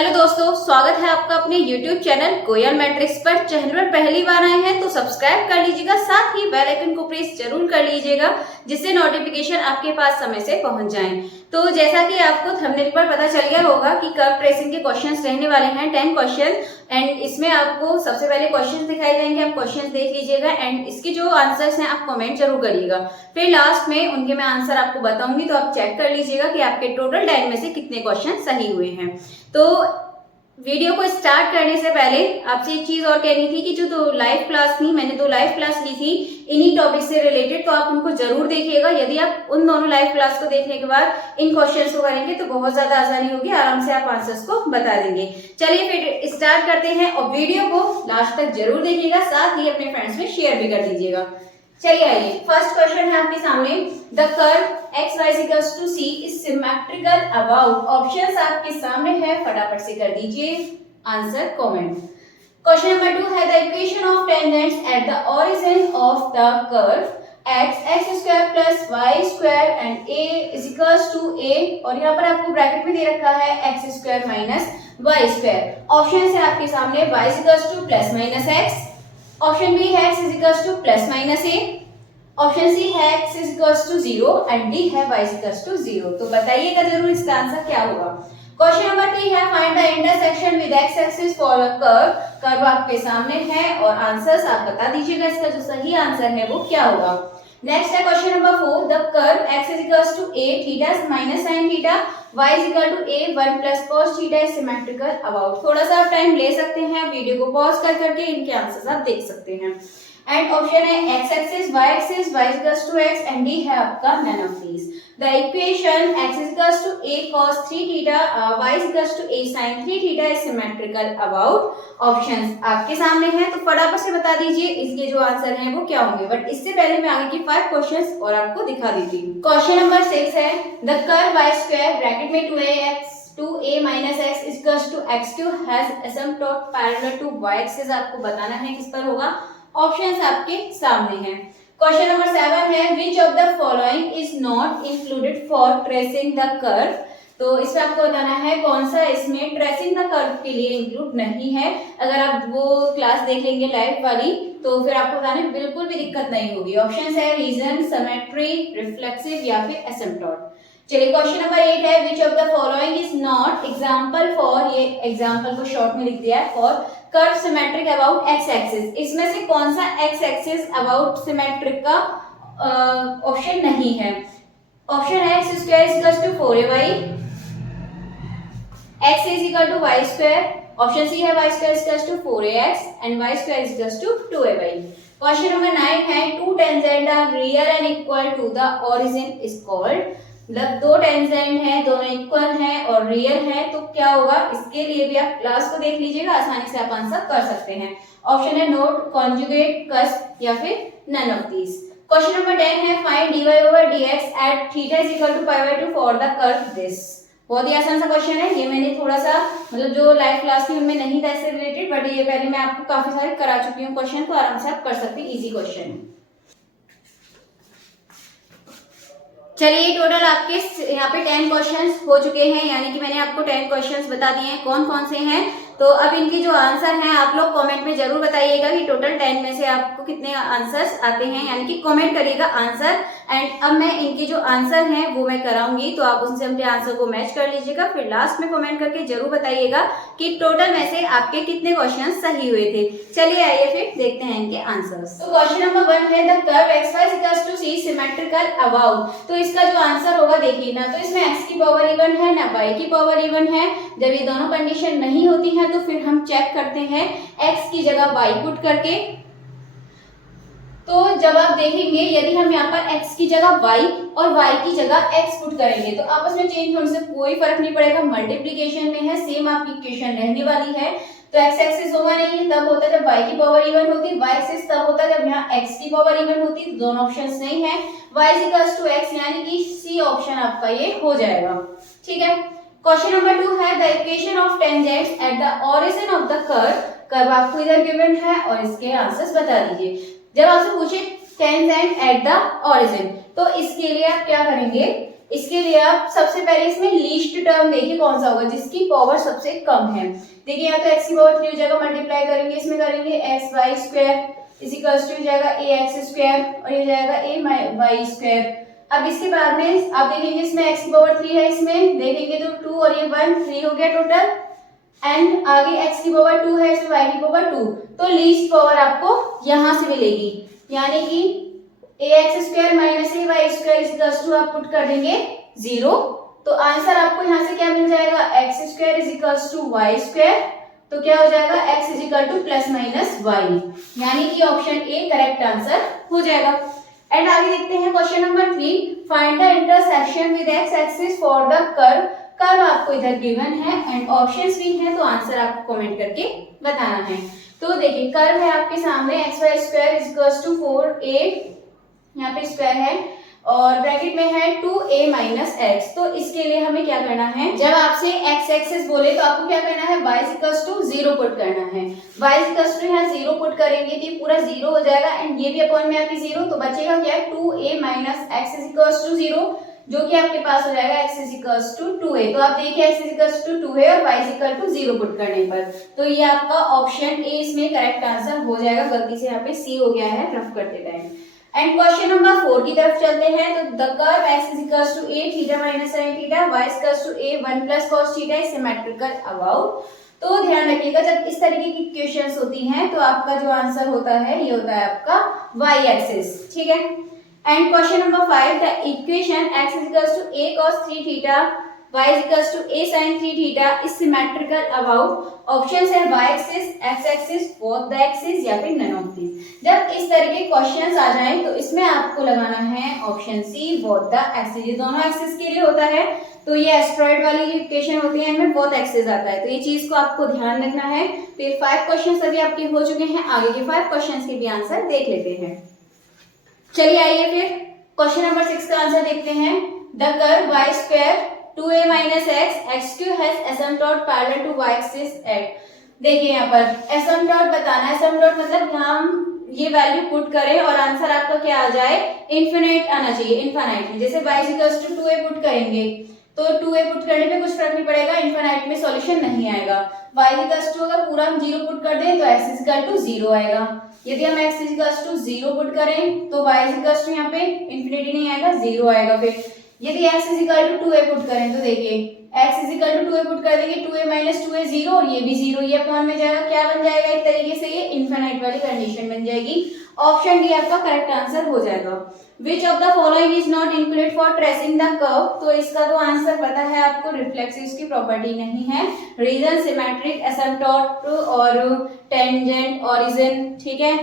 Hello दोस्तों, स्वागत है आपका अपने YouTube चैनल कोयल मैट्रिक्स पर। चैनल पर पहली बार आए हैं तो सब्सक्राइब कर लीजिएगा, साथ ही बेल आइकन को प्रेस जरूर कर लीजिएगा जिससे नोटिफिकेशन आपके पास समय से पहुंच जाए। तो जैसा कि आपको थंबनेल पर पता चल गया होगा कि कर्व ट्रेसिंग के क्वेश्चंस रहने वाले हैं 10 क्वेश्चन, एंड इसमें आपको सबसे पहले क्वेश्चंस दिखाई जाएंगे, आप क्वेश्चंस देख लीजिएगा एंड इसके जो आंसर्स हैं आप कमेंट जरूर करिएगा। फिर लास्ट में उनके मैं आंसर आपको बताऊंगी, तो आप चेक कर लीजिएगा कि आपके टोटल 10 में से कितने क्वेश्चन सही हुए हैं। तो वीडियो को स्टार्ट करने से पहले आपसे एक चीज और कहनी थी कि जो दो लाइव क्लास थी, मैंने 2 लाइव क्लास ली थी इन्हीं टॉपिक से रिलेटेड, तो आप उनको जरूर देखिएगा। यदि आप उन दोनों लाइव क्लास को देखने के बाद इन क्वेश्चंस को करेंगे तो बहुत ज्यादा आसानी होगी, आराम से आप आंसर्स को बता देंगे। चलिए फिर स्टार्ट करते हैं और वीडियो को लास्ट तक जरूर देखिएगा, साथ ही अपने फ्रेंड्स में शेयर भी कर दीजिएगा। चलिए आइए, फर्स्ट क्वेश्चन है आपके सामने, the curve x y = c is symmetrical about. Options आपके सामने है, फटाफट से कर दीजिए आंसर कमेंट। क्वेश्चन नंबर 2 है, the equation of tangents at the origin of the curve x² + y² and a = a, और यहाँ पर आपको ब्रैकेट में दे रखा है x² - y²। ऑप्शन है आपके सामने y = +-x, ऑप्शन बी है x = +-a, ऑप्शन सी है x = 0 एंड डी है y = 0। तो बताइएगा जरूर इसका आंसर क्या होगा। क्वेश्चन नंबर 3 है, find the intersection with x axis for a curve. Curve आपके सामने है और आंसर्स आप बता दीजिएगा इसका जो सही आंसर है वो क्या होगा। नेक्स्ट है question number 4, the curve x = a θ - sin θ y = a 1 + cos θ is symmetrical about. थोड़ा सा आप टाइम ले सकते हैं, वीडियो को पॉज कर करके इनके आंसर्स आप देख सकते हैं। एंड ऑप्शन है x axis, y axis, y = x and D है आपका none of these. The equation x = a cos 3 θ y = a sin 3 θ is symmetrical about. Options आपके सामने हैं, तो फटाफट से बता दीजिए इसके जो आंसर हैं वो क्या होंगे। बट इससे पहले मैं आगे की 5 क्वेश्चंस और आपको दिखा देती हूँ। क्वेश्चन नंबर 6 है, द कर्व y² ब्रैकेट में 2a - x = x³ has asymptote parallel to y axis. आपको बताना है किस पर होगा। ऑप्शंस आपके सामने हैं। क्वेश्चन नंबर 7 है, which of the following is not included for tracing the curve. तो इसमें आपको बताना है कौन सा इसमें ट्रेसिंग द कर्व के लिए इंक्लूड नहीं है। अगर आप वो क्लास देख लेंगे लाइव वाली तो फिर आपको बताने बिल्कुल भी दिक्कत नहीं होगी। ऑप्शंस है रीजन, सिमेट्री, रिफ्लेक्सिव या फिर एसिम्पटोट। चलिए क्वेश्चन नंबर 8 है, which of the following is not example for, ये एग्जांपल को शॉर्ट में लिख दिया है, for curve symmetric about x axis. इसमें से कौन सा x एक्सिस अबाउट सिमेट्रिक का ऑप्शन नहीं है। ऑप्शन है x² = 4ay, x = y², option C है y² = 4ax and y² = 2ay। Question number 9 है, two tangent are real and equal to the origin is called. मतलब 2 टेंजेंट हैं, दोनों equal हैं और रियल हैं, तो क्या होगा। इसके लिए भी आप क्लास को देख लीजिएगा, आसानी से आप आंसर कर सकते हैं। ऑप्शन है नोट, कॉन्जुगेट, कस्प या फिर none of these. Question number 10 है, find dy/dx at θ = π/2 for the curve this. बहुत ही आसान सा क्वेश्चन है, ये मैंने थोड़ा सा मतलब जो लाइव क्लास थी उनमें नहीं था इससे रिलेटेड, बट ये पहले मैं आपको काफी सारे करा चुकी हूँ क्वेश्चन, तो आराम से आप कर सकते हैं, इजी क्वेश्चन है। चलिए टोटल आपके यहाँ पे 10 क्वेश्चंस हो चुके हैं, यानी कि मैंने आपको 10 क्वेश्चंस बता दिए हैं कौन कौन से हैं। तो अब इनके जो आंसर हैं आप लोग कमेंट में जरूर बताइएगा कि टोटल 10 में से आपको कितने आंसर्स आते हैं, यानी कि कमेंट करिएगा आंसर। एंड अब मैं इनके जो आंसर हैं वो मैं कराऊंगी, तो आप उनसे अपने आंसर को मैच कर लीजिएगा। फिर लास्ट में कमेंट करके जरूर बताइएगा कि टोटल में से आपके कितने क्वेश्चन सही हुए थे। चलिए आइए फिर देखते हैं इनके आंसर्स। तो क्वेश्चन नंबर 1 है, the curve xy = c symmetrical about. तो इसका जो आंसर होगा देखिए ना, तो इसमें x की पावर इवन है ना y की पावर इवन है। जब ये दोनों कंडीशन नहीं होती है तो फिर हम चेक करते हैं x की जगह y पुट करके। तो जब आप देखेंगे यदि हम यहाँ पर x की जगह y और y की जगह x पुट करेंगे तो आपस में चेंज होने से कोई फर्क नहीं पड़ेगा, मल्टीप्लिकेशन में है, सेम आपकी इक्वेशन रहने वाली है। तो x एक्सिस होगा नहीं, तब होता है जब y की पावर इवन होती, y एक्सिस तब होता है जब यहाँ x की पावर इवन होती। दोनों ऑप्शंस नहीं है, y = x यानी कि सी ऑप्शन आपका ये हो जाएगा। ठीक है। क्वेश्चन नंबर 2 है, the equation of tangents at the origin of the curve. Curve आपको इधर गिवन है और इसके आंसर्स बता दीजिए। जब आपसे पूछे टेंजेंट एट द ओरिजिन, तो इसके लिए आप क्या करेंगे, इसके लिए आप सबसे पहले इसमें लीस्ट टर्म देखिए कौन सा होगा, जिसकी पावर सबसे कम है। देखिए यहाँ तो x की पावर 3 हो जाएगा, मल्टीप्लाई करेंगे इसमें करेंगे x y square is equals to हो जाएगा ए एक्स स्क्वायर और ये हो जाएगा ए वाई स्क्वायर। अब इसके बाद में आप देखेंगे इसमें x की पावर 3 है, इसमें देखेंगे तो 2 और ये 1 3 हो गया टोटल, एंड आगे x की पावर 2 है, इसमें y की पावर 2, तो लीस्ट पावर आपको यहाँ से मिलेगी, यानी कि a x square minus a y square is equals to आप पुट कर देंगे 0, तो आंसर आपको यहाँ से क्या मिल जाएगा, x square is equals to y square, तो क्या हो जाएगा x is equal to plus minus y, यानी कि ऑप्शन ए करेक्ट आंसर हो जाएगा। एंड आगे देखते हैं question number 3, find the intersection with x axis for the curve. Curve आपको इधर गिवन है एंड ऑप्शंस भी हैं, तो आंसर आपको कमेंट करके बताना है। तो देखिए कर्व है आपके सामने x y square is equals to 4a, यहाँ पे स्क्वायर है और ब्रैकेट में है 2a माइनस एक्स, तो इसके लिए हमें क्या करना है, जब आपसे x एक्सिस बोले तो आपको क्या करना है, y इक्वल्स टू 0 पुट करना है। y इक्वल्स टू यहाँ 0 पुट करेंगे तो ये पूरा 0 हो जाएगा एंड ये भी अपॉन में आपकी 0, तो बचेगा क्या, 2a minus x equals to 0, जो कि आपके पास हो जाएगा x इक्वल्स टू 2a। तो आप देखिए x इक्वल्स टू 2 है और y इक्वल टू 0 पुट करने पर, तो ये आपका ऑप्शन ए इसमें करेक्ट आंसर हो जाएगा। गलती से यहाँ पे सी हो गया है रफ करते टाइम। एंड क्वेश्चन नंबर 4 की तरफ चलते हैं। तो the curve x is equals to a theta minus sin theta y is equals to a 1 plus cos theta is symmetrical about. तो ध्यान रखिएगा जब इस तरीके की इक्वेशंस होती हैं तो आपका जो आंसर होता है ये होता है आपका y एक्सिस, ठीक है। And question number 5, the equation x is equals to a cos 3 theta y is equals to a sin 3 theta is symmetrical about। Options है y axis, x axis, both the axis या फिर none of these। जब इस तरह के questions आ जाएं तो इसमें आपको लगाना है option C both the axis। ये दोनों एक्सिस के लिए होता है, तो ये एस्ट्रॉइड वाली जो इक्वेशन होती है इनमें both एक्सिस आता है, तो ये चीज को आपको ध्यान रखना है। तो ये 5 क्वेश्चंस अभी आपके हो चुके हैं, आगे के 5 क्वेश्चंस के भी आंसर देख लेते हैं। चलिए आइए फिर क्वेश्चन नंबर 6 का आंसर देखते हैं। The curve y square 2a minus x Q has asymptote parallel to y axis at। देखिए यहाँ पर asymptote बताना है, asymptote मतलब यहाँ हम ये वैल्यू पुट करें और आंसर आपका क्या आ जाए, इन्फिनिट आना चाहिए, इनफाइनाइट में। जैसे y equals to 2a put करेंगे तो 2a पुट करने पे कुछ फर्क नहीं पड़ेगा, इनफाइनाइट में सॉल्यूशन नहीं आएगा। y इक्वल्स टू अगर पूरा हम 0 पुट कर दें तो x इक्वल टू 0 आएगा। यदि हम x इक्वल्स टू 0 पुट करें तो y इक्वल्स टू यहाँ पे इन्फिनिटी नहीं आएगा, 0 आएगा। फिर यदि x is equal to 2a put करें तो देखिए x is equal to 2a put कर देंगे, 2a माइनस 2a 0 और ये भी 0, ये अपॉन में जाएगा, क्या बन जाएगा, एक तरीके से ये इनफिनिट वाली कंडीशन बन जाएगी। ऑप्शन डी आपका करेक्ट आंसर हो जाएगा। Which of the following is not included for tracing the curve. तो इसका तो आंसर पता है आपको, रिफ्लेक्सिव्स की प्रॉपर्टी नहीं है, रीजन, सिमेट्रिक, एसिम्पटोट और टेंजेंट, ओरिजिन, ठीक है,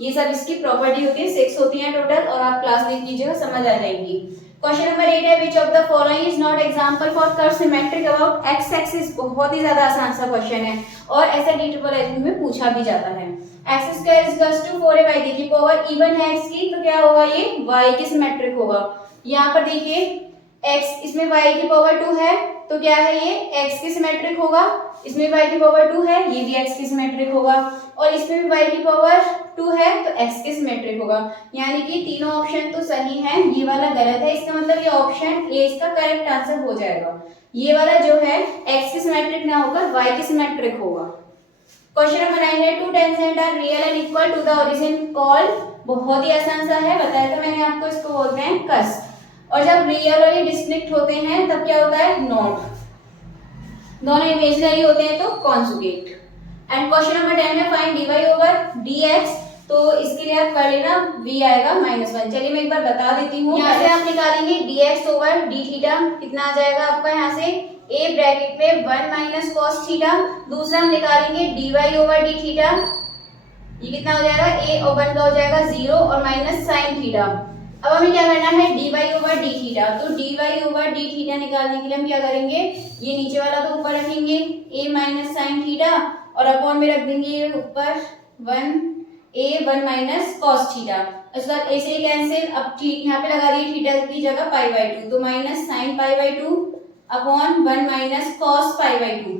ये सब इसकी प्रॉपर्टी होती है, 6 होती है टोटल, और आप क्लास देख लीजिएगा समझ आ जाएगी। क्वेश्चन नंबर 8 है which of the following is not example for curve symmetric about x axis. बहुत ही ज्यादा आसान सा क्वेश्चन है और ऐसा DSSS में पूछा भी जाता है। X square is equals to 4a। देखिए पावर इवन है x की, तो क्या होगा, ये y के सिमेट्रिक होगा। यहाँ पर देखिए x, इसमें y की पावर 2 है तो क्या है, ये x के सिमेट्रिक होगा। इसमें y की पावर 2 है, ये भी x के सिमेट्रिक होगा, और इसमें भी y की पावर 2 है तो x के सिमेट्रिक होगा। यानी कि तीनों ऑप्शन तो सही हैं, ये वाला गलत है, इसका मतलब ये ऑप्शन ए इसका करेक्ट आंसर हो जाएगा। ये वाला जो है x के सिमेट्रिक ना होकर y के सिमेट्रिक होगा। क्वेश्चन नंबर 9 है two tangent are real and equal to the origin call. बहुत ही आसान सा है, बताया था मैंने आपको, इसको बोलते हैं कस। और जब रियल और ये डिस्टिंक्ट होते हैं तब क्या होता है, नॉट। दोनों इमेजिनरी होते हैं तो कॉन्जुगेट। एंड क्वेश्चन नंबर 10 है फाइंड dy ओवर dx। तो इसके लिए आप कर लेना, v आएगा -1। चलिए मैं एक बार बता देती हूँ। यहाँ से आप निकालेंगे dx ओवर d थीटा, कितना आ जाएगा आपका, यहाँ से a ब्रैकेट में 1 माइनस cos थीटा। दूसरा हम निकालेंगे dy ओवर d थीटा, ये कितना हो जाएगा, a और 1 का हो जाएगा 0 और माइनस sin थीटा। अब हमें क्या करना है, dy ओवर d थीटा। तो dy ओवर d थीटा निकालने के लिए हम क्या करेंगे, ये नीचे वाला तो ऊपर रखेंगे a माइनस साइन थीटा और अपॉन में रख देंगे ये ऊपर 1 माइनस कॉस थीटा। उसके बाद a से कैंसिल, अब यहाँ पे लगा रही है थीटा की जगह π/2, तो minus sine π/2 upon 1 minus cos π/2।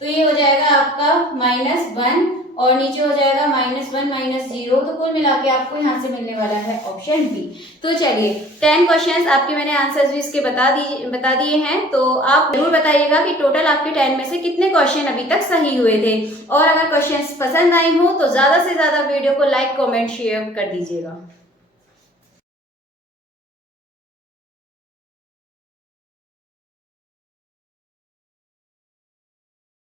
तो ये हो जाएगा आपका -1 और नीचे हो जाएगा -1 -0, तो कुल मिला के आपको यहाँ से मिलने वाला है ऑप्शन बी। तो चलिए 10 क्वेश्चंस आपके मैंने आंसर्स भी इसके बता दिए हैं, तो आप जरूर बताइएगा कि टोटल आपके 10 में से कितने क्वेश्चन अभी तक सही हुए थे। और अगर क्वेश्चंस पसंद आए हो तो ज्यादा से ज्यादा वीडियो को लाइक, कमेंट, शेयर कर दीजिएगा।